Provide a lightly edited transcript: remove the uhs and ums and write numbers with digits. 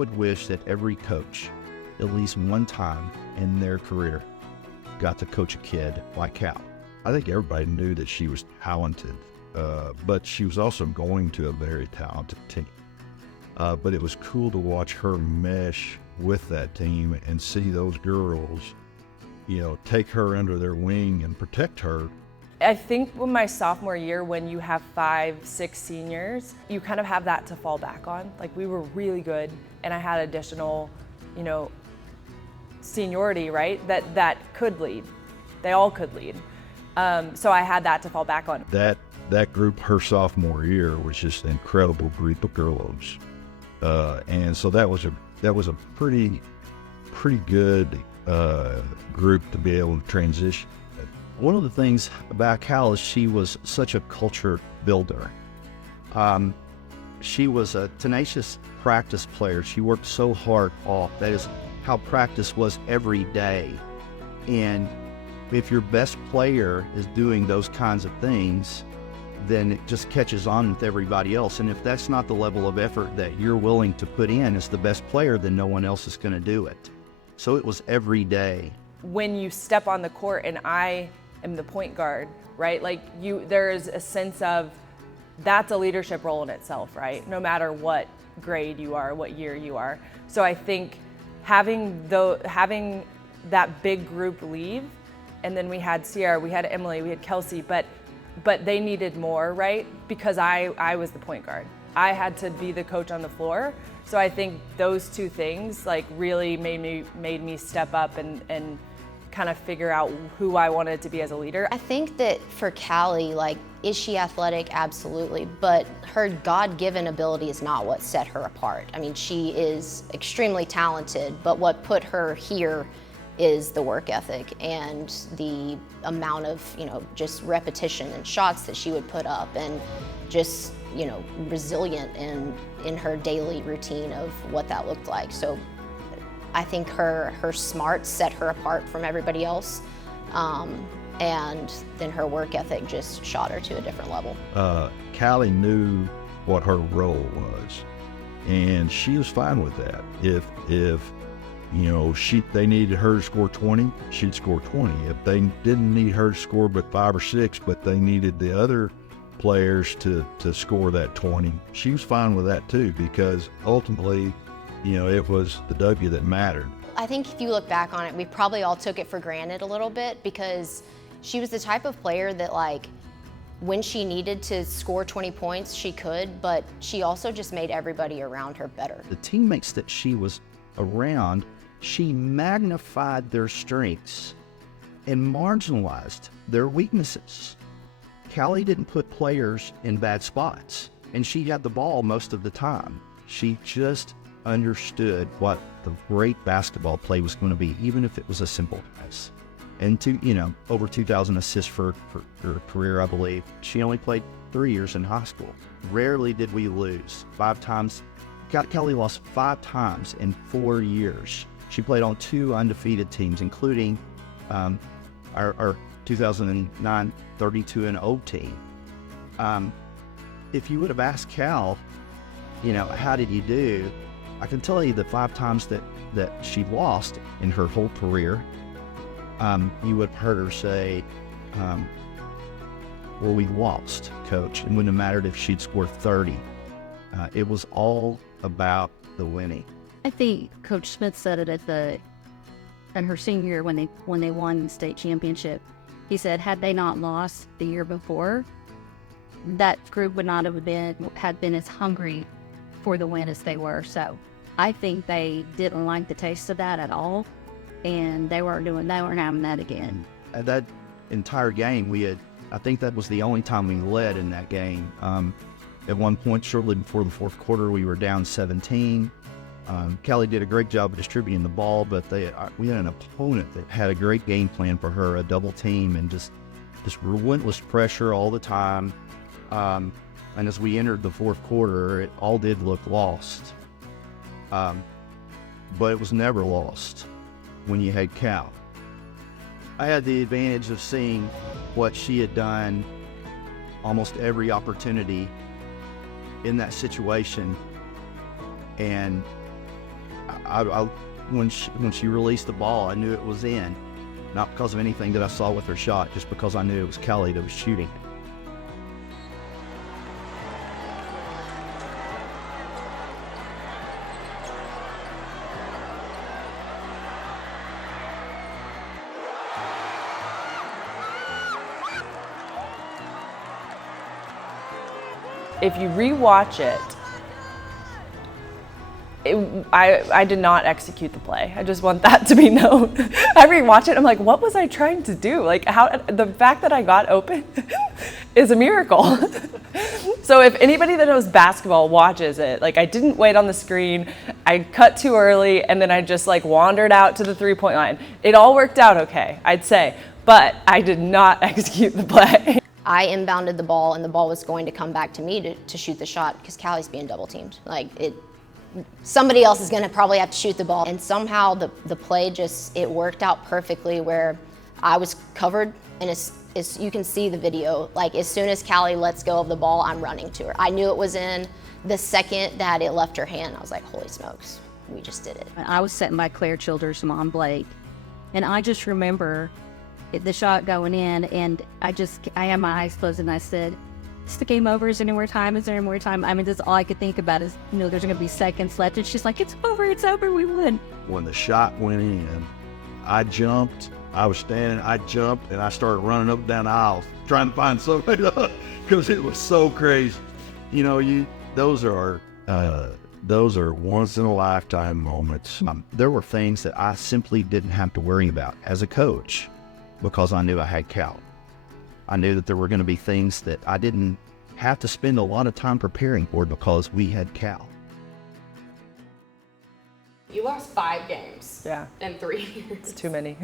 would wish that every coach, at least one time in their career, got to coach a kid like Cal. I think everybody knew that she was talented, but she was also going to a very talented team. But it was cool to watch her mesh with that team and see those girls, take her under their wing and protect her. I think when my sophomore year, when you have 5, 6 seniors, you kind of have that to fall back on. Like, we were really good, and I had additional, seniority, right? That could lead. They all could lead. So I had that to fall back on. That group, her sophomore year, was just an incredible group of girls, and so that was a pretty good group to be able to transition. One of the things about Cal is she was such a culture builder. She was a tenacious practice player. She worked so hard off. That is how practice was every day. And if your best player is doing those kinds of things, then it just catches on with everybody else. And if that's not the level of effort that you're willing to put in as the best player, then no one else is going to do it. So it was every day. When you step on the court and I am the point guard, right? Like, there's a sense of that's a leadership role in itself, right? No matter what grade you are, what year you are. So I think having that big group leave, and then we had Sierra, we had Emily, we had Kelsey, but they needed more, right? Because I was the point guard. I had to be the coach on the floor. So I think those two things really made me step up and kind of figure out who I wanted to be as a leader. I think that for Calli, is she athletic? Absolutely, but her God-given ability is not what set her apart. I mean, she is extremely talented, but what put her here is the work ethic and the amount of, just repetition and shots that she would put up, and just, resilient in her daily routine of what that looked like. So I think her smarts set her apart from everybody else, and then her work ethic just shot her to a different level. Calli knew what her role was, and she was fine with that. If they needed her to score 20, she'd score 20. If they didn't need her to score but 5 or 6, but they needed the other players to score that 20, she was fine with that too, because ultimately, it was the W that mattered. I think if you look back on it, we probably all took it for granted a little bit, because she was the type of player that when she needed to score 20 points, she could, but she also just made everybody around her better. The teammates that she was around, she magnified their strengths and marginalized their weaknesses. Calli didn't put players in bad spots, and she had the ball most of the time. She just understood what the great basketball play was going to be, even if it was a simple pass. And over 2,000 assists for her career, I believe. She only played 3 years in high school. Rarely did we lose. 5 times. Calli lost 5 times in 4 years. She played on 2 undefeated teams, including our 2009 32-0 team. If you would have asked Cal, how did you do? I can tell you the 5 times that she lost in her whole career, you would have heard her say, well, we lost, coach. It wouldn't have mattered if she'd scored 30. It was all about the winning. I think Coach Smith said it at her senior year when they won the state championship. He said, had they not lost the year before, that group would not have been as hungry for the win as they were. So I think they didn't like the taste of that at all, and they weren't having that again. At that entire game, I think that was the only time we led in that game. At one point, shortly before the fourth quarter, we were down 17. Calli did a great job of distributing the ball, but we had an opponent that had a great game plan for her, a double team, and just relentless pressure all the time. And as we entered the fourth quarter, it all did look lost. But it was never lost when you had Cal. I had the advantage of seeing what she had done almost every opportunity in that situation, and When she released the ball, I knew it was in, not because of anything that I saw with her shot, just because I knew it was Calli that was shooting. If you rewatch it, I did not execute the play. I just want that to be known. I rewatch it, I'm like, what was I trying to do? Like, the fact that I got open is a miracle. So if anybody that knows basketball watches it, like, I didn't wait on the screen, I cut too early, and then I just like wandered out to the 3-point line. It all worked out okay, I'd say, but I did not execute the play. I inbounded the ball, and the ball was going to come back to me to shoot the shot because Calli's being double teamed. Somebody else is going to probably have to shoot the ball. And somehow the play it worked out perfectly where I was covered, and you can see the video. Like, as soon as Calli lets go of the ball, I'm running to her. I knew it was in. The second that it left her hand, I was like, holy smokes, we just did it. I was sitting by Claire Childers' mom, Blake, and I just remember the shot going in, and I had my eyes closed, and I said, "Is the game over? Is there any more time? Is there any more time?" I mean, that's all I could think about is, there's going to be seconds left. And she's like, it's over, we won. When the shot went in, I jumped. I was standing, I jumped, and I started running up and down the aisle trying to find somebody because it was so crazy. Those are once in a lifetime moments. There were things that I simply didn't have to worry about as a coach because I knew I had Cal. I knew that there were going to be things that I didn't have to spend a lot of time preparing for because we had Cal. You lost 5 games. Yeah. In 3 years. It's too many.